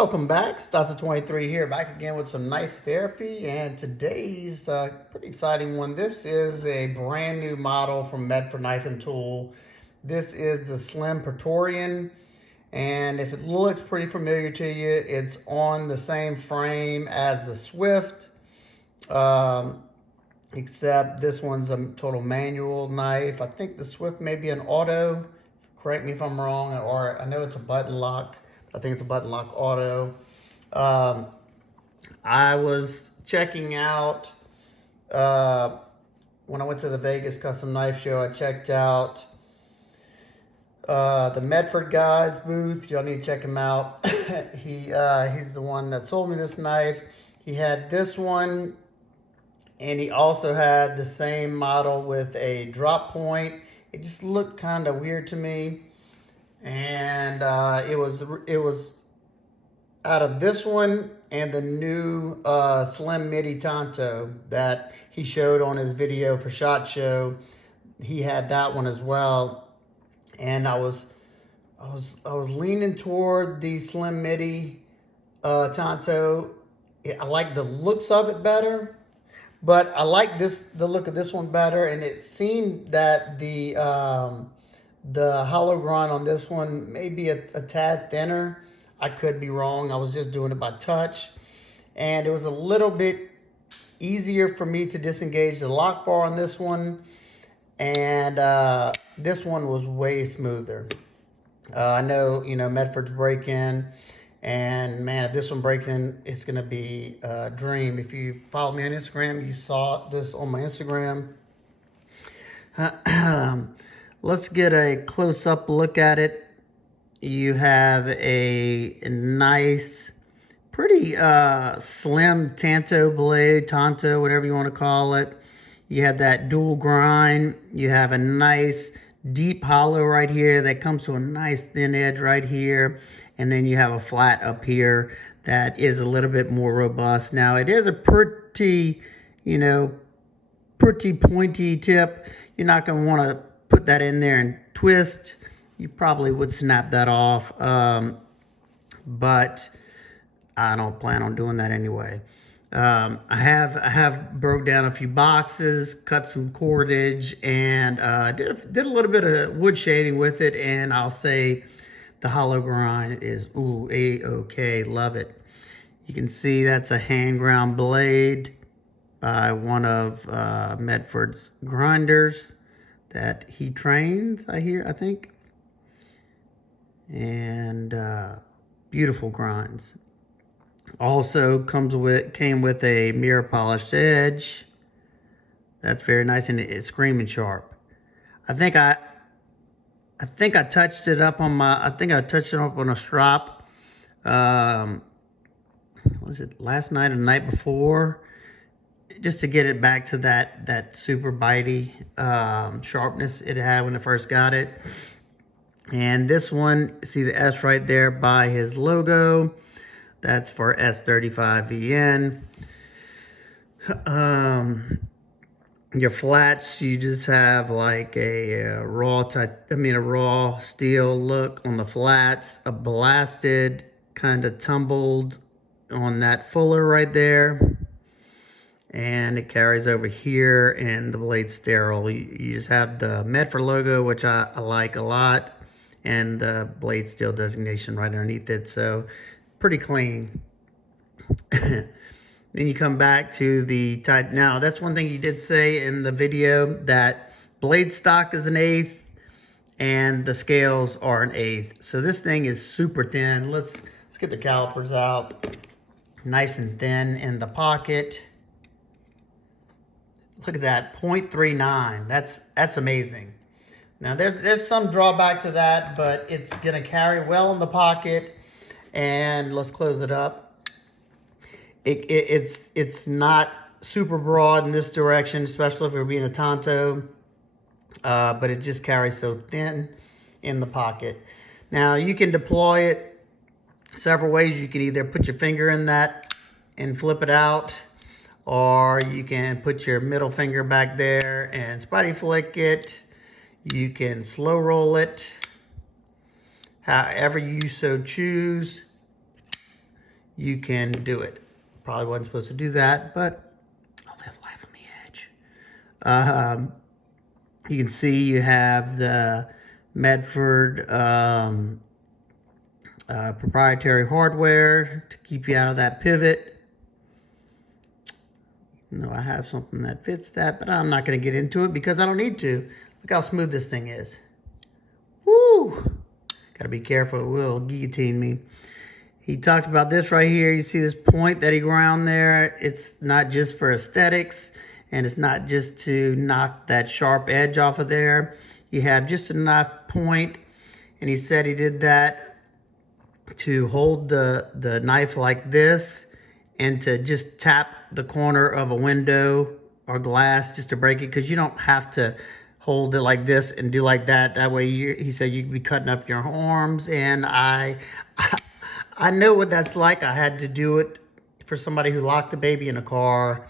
Welcome back, Stout23 here, back again with some knife therapy, and today's pretty exciting one. This is a brand new model from Medford Knife and Tool. This is the Slim Praetorian, and if it looks pretty familiar to you, it's on the same frame as the Swift, except this one's a total manual knife. I think the Swift may be an auto, correct me if I'm wrong, or I know it's a button lock. I think it's a button lock auto. I was checking out, when I went to the Vegas Custom Knife Show, I checked out the Medford guy's booth. Y'all need to check him out. He's the one that sold me this knife. He had this one, and he also had the same model with a drop point. It just looked kind of weird to me. And it was out of this one and the new Slim Midi Tanto that he showed on his video for SHOT Show. He had that one as well, and I was leaning toward the Slim Midi Tanto. I like the looks of it better, but I like the look of this one better. And it seemed that the hollow grind on this one may be a tad thinner. I could be wrong. I was just doing it by touch. And it was a little bit easier for me to disengage the lock bar on this one. And this one was way smoother. I know, Medford's break-in. And man, if this one breaks in, it's going to be a dream. If you follow me on Instagram, you saw this on my Instagram. Let's get a close-up look at it. You have a nice, pretty slim Tanto blade, Tanto, whatever you want to call it. You have that dual grind. You have a nice deep hollow right here that comes to a nice thin edge right here. And then you have a flat up here that is a little bit more robust. Now, it is a pretty, pretty pointy tip. You're not going to want to put that in there and twist. You probably would snap that off, but I don't plan on doing that anyway. I have broke down a few boxes, cut some cordage, and did a little bit of wood shaving with it, and I'll say the hollow grind is A-okay, love it. You can see that's a hand ground blade by one of Medford's grinders that he trains, I think. And beautiful grinds. Also came with a mirror polished edge. That's very nice, and it's screaming sharp. I think I touched it up on a strop. Was it last night or the night before? Just to get it back to that super bitey sharpness it had when I first got it. And this one, see the S right there by his logo. That's for S35VN. Your flats, you just have like a raw steel look on the flats. A blasted, kind of tumbled on that fuller right there. And it carries over here, and the blade's sterile. You just have the Medford logo, which I like a lot, and the blade steel designation right underneath it. So pretty clean. Then you come back to the type. Now, that's one thing you did say in the video, that blade stock is 1/8 and the scales are 1/8. So this thing is super thin. Let's get the calipers out. Nice and thin in the pocket. Look at that, 0.39. That's amazing. Now there's some drawback to that, but it's gonna carry well in the pocket. And let's close it up. It's not super broad in this direction, especially if we're being a Tanto, but it just carries so thin in the pocket. Now you can deploy it several ways. You can either put your finger in that and flip it out, or you can put your middle finger back there and spotty flick it. You can slow roll it, however you so choose. you can do it. Probably wasn't supposed to do that, but I live life on the edge. You can see you have the Medford proprietary hardware to keep you out of that pivot. No, I have something that fits that, but I'm not going to get into it because I don't need to. Look how smooth this thing is. Woo! Got to be careful, it will guillotine me. He talked about this right here. You see this point that he ground there? It's not just for aesthetics, and it's not just to knock that sharp edge off of there. You have just enough point, and he said he did that to hold the knife like this and to just tap the corner of a window or glass just to break it, because you don't have to hold it like this and do like that. That way, he said you'd be cutting up your arms, and I know what that's like. I had to do it for somebody who locked a baby in a car,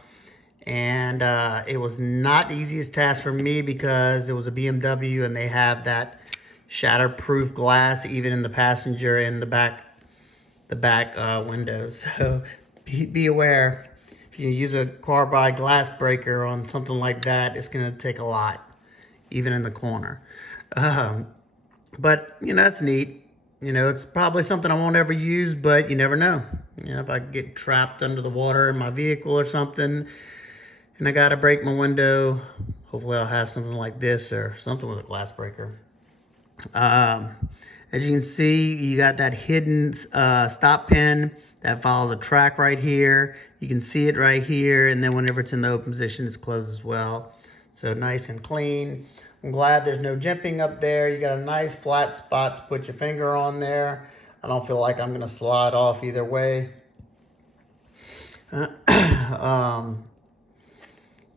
and it was not the easiest task for me because it was a BMW and they have that shatterproof glass even in the passenger and the back windows. So be aware. If you use a carbide glass breaker on something like that, it's going to take a lot, even in the corner. But, you know, that's neat. You know, it's probably something I won't ever use, but you never know. You know, if I get trapped under the water in my vehicle or something, and I got to break my window, hopefully I'll have something like this or something with a glass breaker. As you can see, you got that hidden stop pin that follows a track right here. You can see it right here, and then whenever it's in the open position, it's closed as well. So nice and clean. I'm glad there's no jimping up there. You got a nice flat spot to put your finger on there. I don't feel like I'm gonna slide off either way. The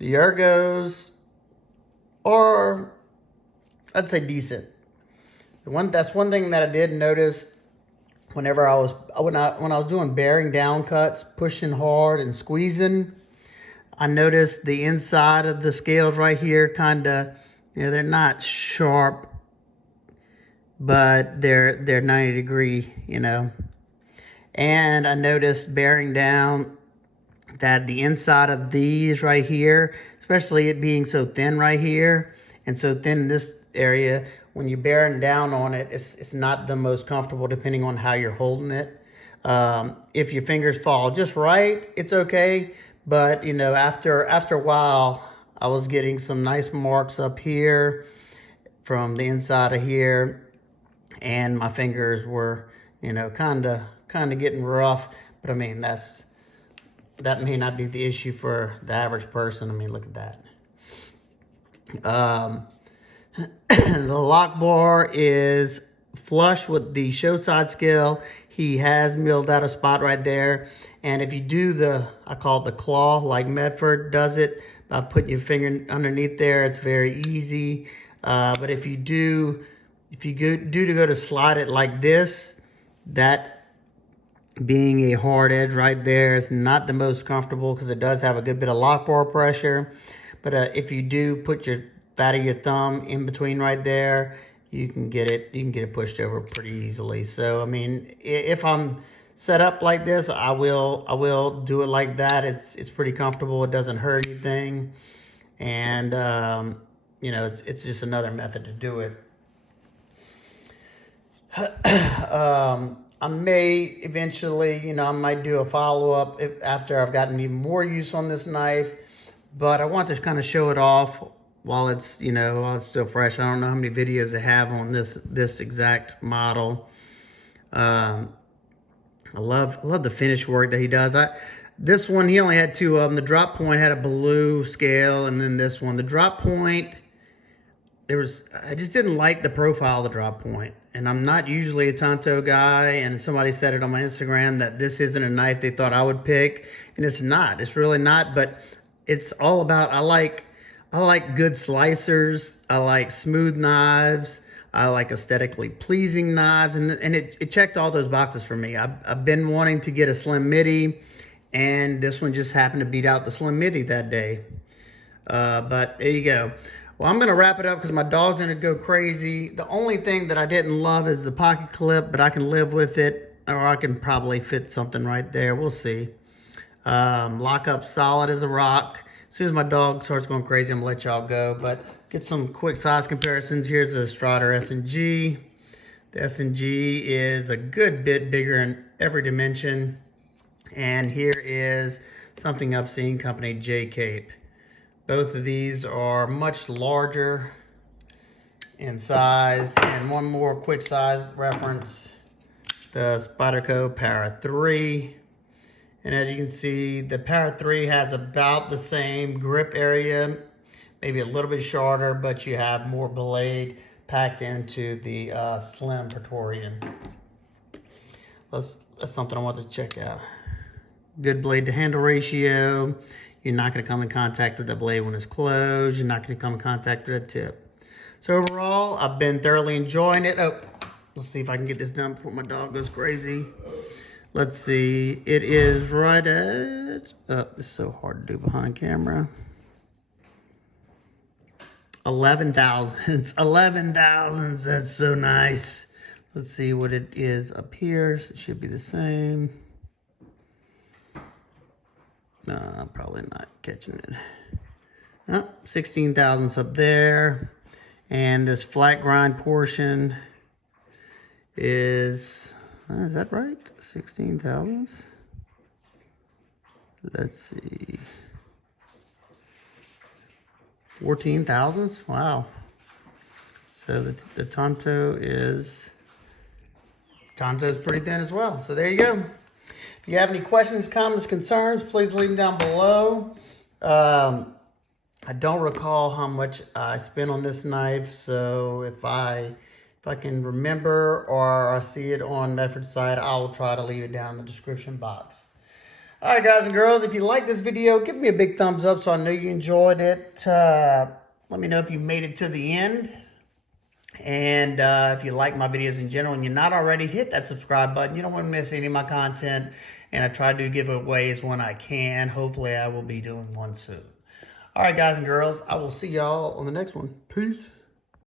ergos are, I'd say, decent. That's one thing that I did notice whenever when I was doing bearing down cuts, pushing hard and squeezing. I noticed the inside of the scales right here kind of, you know, they're not sharp, but they're 90 degree, you know. And I noticed bearing down that the inside of these right here, especially it being so thin right here and so thin in this area, when you're bearing down on it, it's not the most comfortable depending on how you're holding it. If your fingers fall just right, it's okay. But, you know, after a while, I was getting some nice marks up here from the inside of here, and my fingers were, you know, kind of getting rough. But I mean, that may not be the issue for the average person. I mean, look at that. The lock bar is flush with the show side scale. He has milled out a spot right there. And if you do I call it the claw, like Medford does it, by putting your finger underneath there, it's very easy. But if you go to slide it like this, that being a hard edge right there is not the most comfortable because it does have a good bit of lock bar pressure. But if you do put your fat of your thumb in between right there, you can get it pushed over pretty easily. So I mean, if I'm set up like this, I will do it like that. It's pretty comfortable. It doesn't hurt anything, and you know, it's just another method to do it. I may eventually, you know, I might do a follow-up after I've gotten even more use on this knife, but I want to kind of show it off while it's, you know, while it's still fresh. I don't know how many videos I have on this exact model. I love the finish work that he does. This one, he only had two of them. The drop point had a blue scale, and then this one, the drop point, I just didn't like the profile of the drop point. And I'm not usually a Tanto guy, and somebody said it on my Instagram that this isn't a knife they thought I would pick, and it's not. It's really not, but it's all about, I like good slicers. I like smooth knives. I like aesthetically pleasing knives, and it checked all those boxes for me. I've been wanting to get a slim midi, and this one just happened to beat out the slim midi that day. But there you go. Well, I'm going to wrap it up because my dog's going to go crazy. The only thing that I didn't love is the pocket clip, but I can live with it. or I can probably fit something right there. We'll see. Lock up solid as a rock. As soon as my dog starts going crazy, I'm gonna let y'all go. But get some quick size comparisons. Here's a Strider S&G. The S&G is a good bit bigger in every dimension. And here is something I've seen, company J-Cape. Both of these are much larger in size. And one more quick size reference, the Spyderco Para 3. And as you can see, the Para 3 has about the same grip area, maybe a little bit shorter, but you have more blade packed into the slim Praetorian. That's something I want to check out. Good blade to handle ratio. You're not going to come in contact with the blade when it's closed. You're not going to come in contact with the tip. So overall, I've been thoroughly enjoying it. Oh, let's see if I can get this done before my dog goes crazy. Let's see. It is right at, it's so hard to do behind camera. 11,000. 11,000. That's so nice. Let's see what it is up here. It should be the same. No, I'm probably not catching it. Oh, 16 thousandths up there. And this flat grind portion is that right? 16 thousandths? Let's see. 14 thousandths? Wow. So the Tanto is pretty thin as well. So there you go. If you have any questions, comments, concerns, please leave them down below. I don't recall how much I spent on this knife, so if I can remember or I see it on Medford's site, I will try to leave it down in the description box. All right, guys and girls, if you like this video, give me a big thumbs up so I know you enjoyed it. Let me know if you made it to the end. And if you like my videos in general and you're not already, hit that subscribe button. You don't want to miss any of my content. And I try to do giveaways when I can. Hopefully, I will be doing one soon. All right, guys and girls, I will see y'all on the next one. Peace.